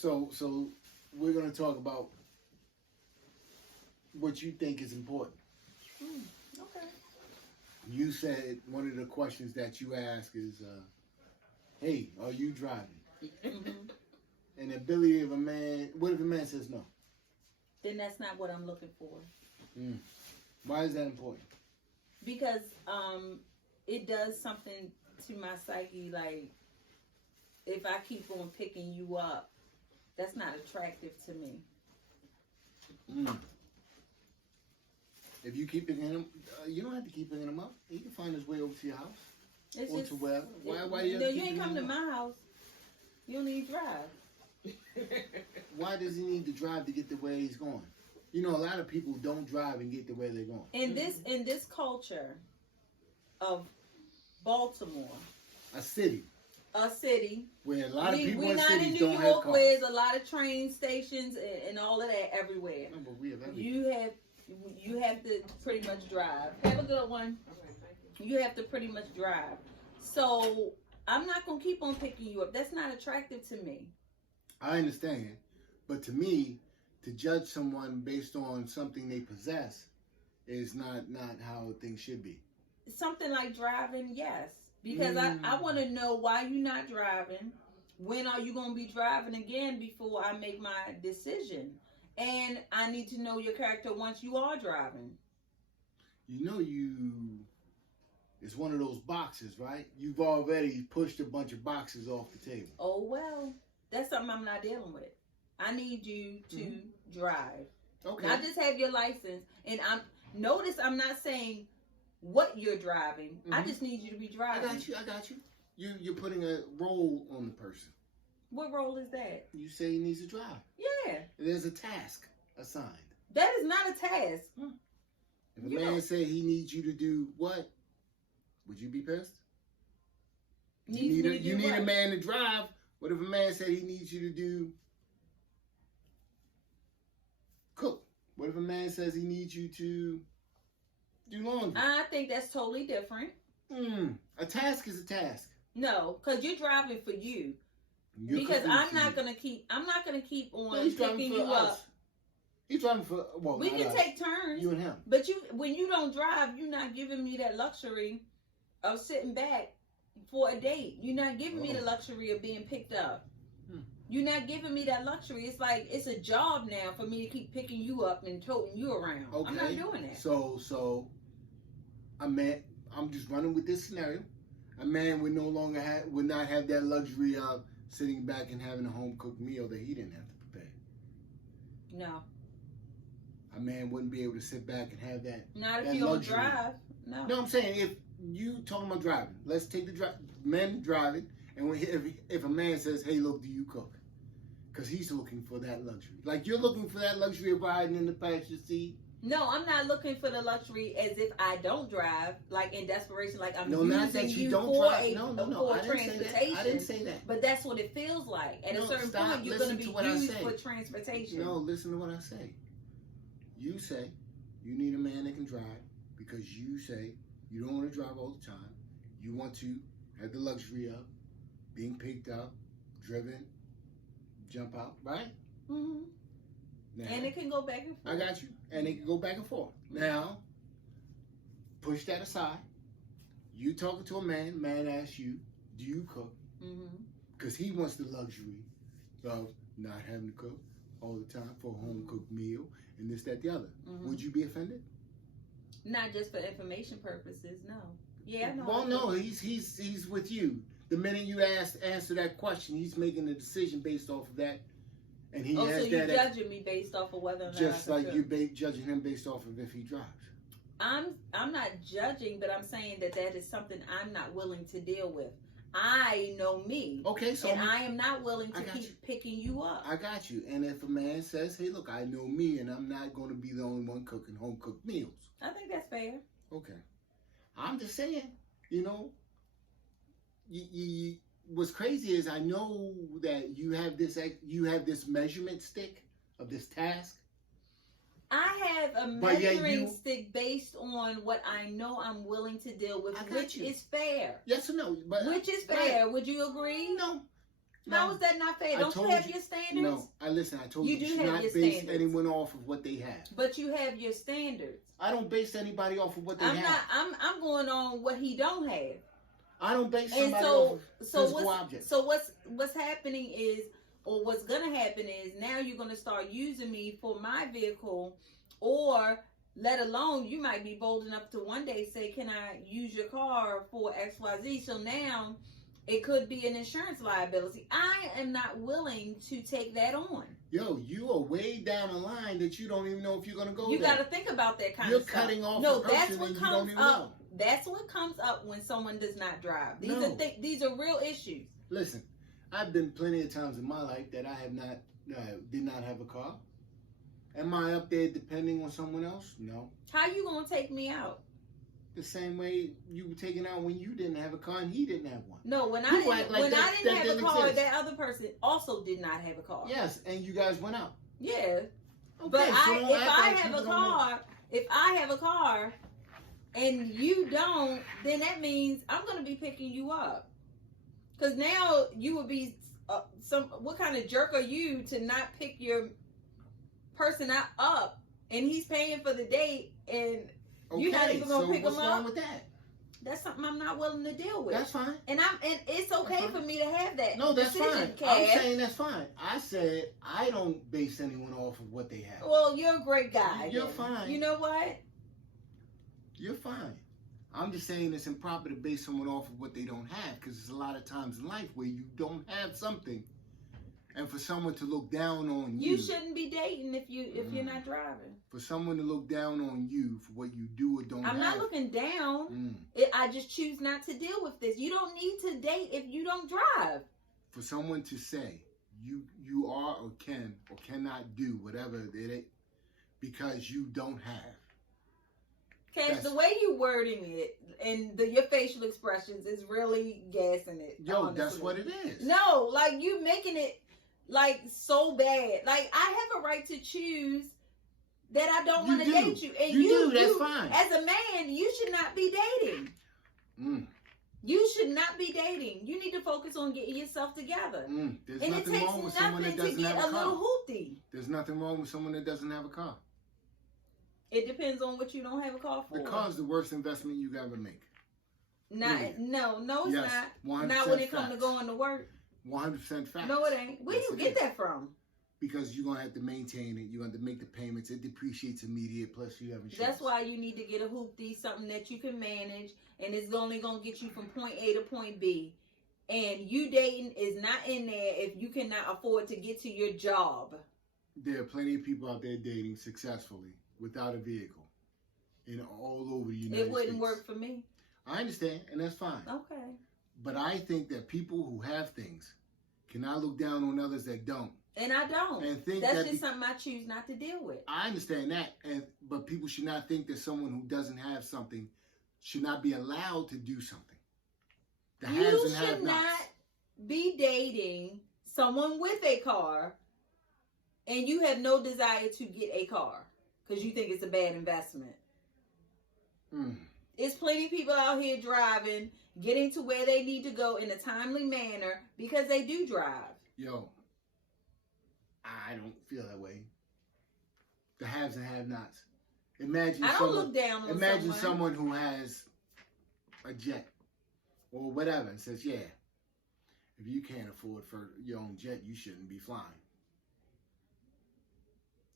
So we're gonna talk about what you think is important. Okay. You said one of the questions that you ask is, "Hey, are you driving?" Mm-hmm. And the ability of a man. What if a man says no? Then that's not what I'm looking for. Why is that important? Because it does something to my psyche. Like, if I keep on picking you up, that's not attractive to me. If you keep picking him, you don't have to keep picking him up. He can find his way over to your house. It's or just, to where? Why you you ain't come to my house. You don't need to drive. Why does he need to drive to get to where he's going? You know, a lot of people don't drive and get to where they're going. In this culture of Baltimore, A city where a lot of people we're in not cities in New don't have York cars. where there's a lot of train stations and all of that everywhere. No, but we have everything. You have to pretty much drive. Have a good one. You have to pretty much drive. So I'm not gonna keep on picking you up. That's not attractive to me. I understand, but to me, to judge someone based on something they possess is not how things should be. Something like driving, yes. Because I want to know why you're not driving. When are you going to be driving again before I make my decision? And I need to know your character once you are driving. You know, it's one of those boxes, right? You've already pushed a bunch of boxes off the table. Oh, well, that's something I'm not dealing with. I need you to drive. Okay. Not just have your license. And notice I'm not saying what you're driving. I just need you to be driving. I got you. You're putting a role on the person. What role is that? You say he needs to drive. Yeah. There's a task assigned. That is not a task. If a man say he needs you to do what, would you be pissed? You need a man to drive. What if a man said he needs you to do cook? What if a man says he needs you to do laundry? I think that's totally different. A task is a task. No, because you're driving for you. Because I'm not gonna keep on picking you up. He's driving for we can take turns. You and him. But when you don't drive, you're not giving me that luxury of sitting back for a date. You're not giving me the luxury of being picked up. You're not giving me that luxury. It's like it's a job now for me to keep picking you up and toting you around. Okay. I'm not doing that. So I'm just running with this scenario. A man would would not have that luxury of sitting back and having a home cooked meal that he didn't have to prepare. No. A man wouldn't be able to sit back and have that. Not if you don't drive. No. No, I'm saying if you talking about driving, let's take the men driving, and if a man says, "Hey, look, do you cook?" Because he's looking for that luxury. Like you're looking for that luxury of riding in the passenger seat. No, I'm not looking for the luxury as if I don't drive, like in desperation, like I'm not that using you don't for drive. for transportation. I didn't say that. But that's what it feels like. At a certain point, you're going to be used for transportation. No, listen to what I say. You say you need a man that can drive because you say you don't want to drive all the time. You want to have the luxury of being picked up, driven, jump out, right? Mm-hmm. Now, and it can go back and forth. I got you. And it can go back and forth. Now, push that aside. You talking to a man asks you, do you cook? Because he wants the luxury of not having to cook all the time for a home-cooked meal and this, that, the other. Would you be offended? Not just for information purposes, no. Yeah, no. Well, no, he's with you. The minute you answer that question, he's making a decision based off of that. And he has so you're judging me based off of whether or not just like you're judging him based off of if he drives. I'm not judging, but I'm saying that is something I'm not willing to deal with. I know me. Okay, so I am not willing to keep picking you up. I got you. And if a man says, "Hey, look, I know me, and I'm not going to be the only one cooking home cooked meals," I think that's fair. Okay, I'm just saying. You know, what's crazy is I know that you have this measurement stick of this task. I have a measuring stick based on what I know I'm willing to deal with, which is fair. Yes or no? Which is fair. Right. Would you agree? No. How is that not fair? Don't you have your standards? No, I told you, You do should have not your base standards. anyone off of what they have. But you have your standards. I don't base anybody off of what they have. I'm going on what he don't have. I don't base And somebody off of physical what's objects. so what's happening is, or what's gonna happen is, now you're gonna start using me for my vehicle, or let alone you might be bold enough to one day say, can I use your car for XYZ? So now it could be an insurance liability. I am not willing to take that on. Yo, you are way down the line that you don't even know if you're gonna go You there. got to think about that kind You're of stuff. cutting off No, a person that's what and you don't comes even up. know. That's what comes up when someone does not drive. These No. are these are real issues. Listen, I've been plenty of times in my life that I have not did not have a car. Am I up there depending on someone else? No. How you gonna take me out? The same way you were taken out when you didn't have a car and he didn't have one. No, when I People didn't, act like when that- I didn't that have a didn't car, exist. that other person also did not have a car. Yes, and you guys went out. Yeah, Okay, but so if don't act I like have people a don't know. car, if I have a car, and you don't, then that means I'm gonna be picking you up. Cause now you would be what kind of jerk are you to not pick your person up, and he's paying for the date, and you're not even gonna pick what's him wrong up? with that? That's something I'm not willing to deal with. That's fine. And it's okay That's fine. for me to have that. No, that's decision, fine. I'm Cass. saying that's fine. I said I don't base anyone off of what they have. Well, you're a great guy. You're then. fine. You know what? You're fine. I'm just saying it's improper to base someone off of what they don't have, because there's a lot of times in life where you don't have something, and for someone to look down on you. You shouldn't be dating if you're not driving. For someone to look down on you for what you do or don't I'm have. not looking down. I just choose not to deal with this. You don't need to date if you don't drive. For someone to say you are or can or cannot do whatever it because you don't have. Because the way you wording it and your facial expressions is really gassing it. Yo, honestly. that's what it is. No, like you making it like so bad. Like I have a right to choose that I don't want to date you. And you do, that's fine. As a man, you should not be dating. You should not be dating. You need to focus on getting yourself together. There's and nothing it takes wrong with someone that nothing to doesn't get have a a car. little hoopty. There's nothing wrong with someone that doesn't have a car. It depends on what you don't have a car for. The car is the worst investment you can ever make. No, it's Yes, not. 100% Not when it comes to facts. going to work. 100% facts. No, it ain't. Where Yes, you it get is. that from? Because you're going to have to maintain it. You're going to have to make the payments. It depreciates immediate. Plus, you have insurance. That's why you need to get a hoopty, something that you can manage, and it's only going to get you from point A to point B. And you dating is not in there if you cannot afford to get to your job. There are plenty of people out there dating successfully without a vehicle. And all over the United States. It wouldn't work for me. I understand, and that's fine. Okay. But I think that people who have things cannot look down on others that don't. And I don't. And think That's that just something I choose not to deal with. I understand that, but people should not think that someone who doesn't have something should not be allowed to do something. The haves You and should have-nots. not be dating someone with a car and you have no desire to get a car because you think it's a bad investment. There's plenty of people out here driving, getting to where they need to go in a timely manner because they do drive. Yo, I don't feel that way. The haves and have-nots. Imagine I don't look down on Imagine someone. someone who has a jet or whatever and says, yeah, if you can't afford for your own jet, you shouldn't be flying.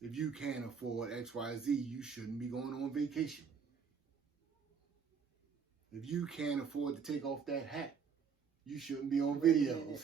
If you can't afford XYZ, you shouldn't be going on vacation. If you can't afford to take off that hat, you shouldn't be on videos.